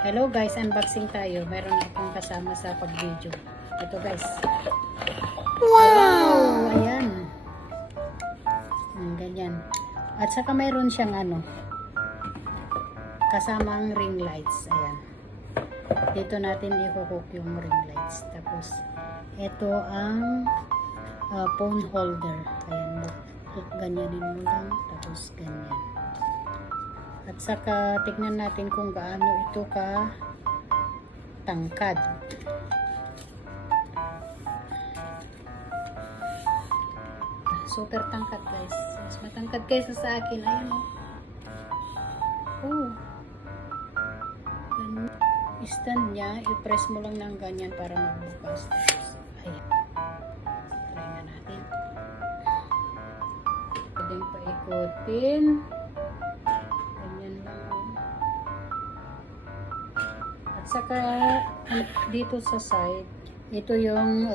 Hello guys, unboxing tayo. Meron akong kasama sa pag-video. Ito guys. Wow! Ayan. Ganyan. At saka mayroon siyang kasamang ring lights. Ayan. Dito natin i-hook yung ring lights. Tapos, ito ang phone holder. Ayan. Ganyanin mo lang. Tapos, ganyan. At saka, tignan natin kung gaano ito ka tangkad. Super tangkad guys. Mas matangkad kaysa sa akin. Ayan o. Oh. Ganyan. Stand niya. I-press mo lang ng ganyan para magbukas. Ayan. Try na natin. Pwedeng paikutin. Saka dito sa side, ito yung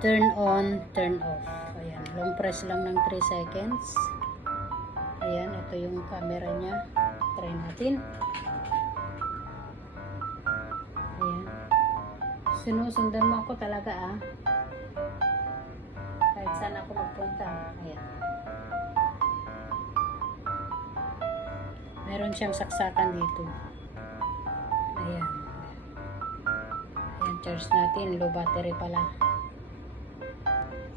turn on, turn off. Ayan, long press lang ng 3 seconds. Ayan, ito yung camera niya. Try natin. Ayan. Sinusundan mo ako talaga kahit saan ako magpunta. Ayan. Meron siyang saksakan dito. Ayan. Ayan, charge natin. Low battery pala.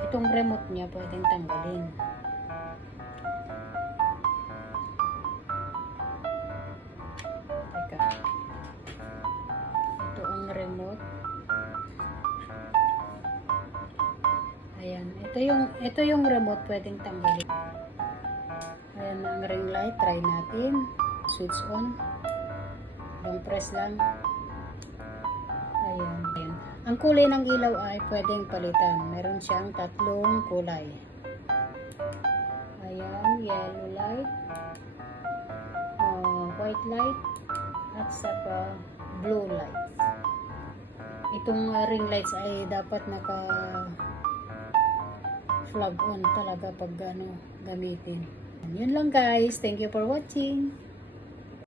Itong remote niya pwedeng tanggalin. Teka. Ito ang remote. Ayan. Ito yung remote pwedeng tanggalin. Ayan ang ring light. Try natin. Switch on. Long press lang. Ayan, ayan. Ang kulay ng ilaw ay pwedeng palitan. Meron siyang 3 kulay. Ayan, yellow light, white light, at saka blue light. Itong ring lights ay dapat naka flag on talaga pag gamitin. Yun lang guys. Thank you for watching.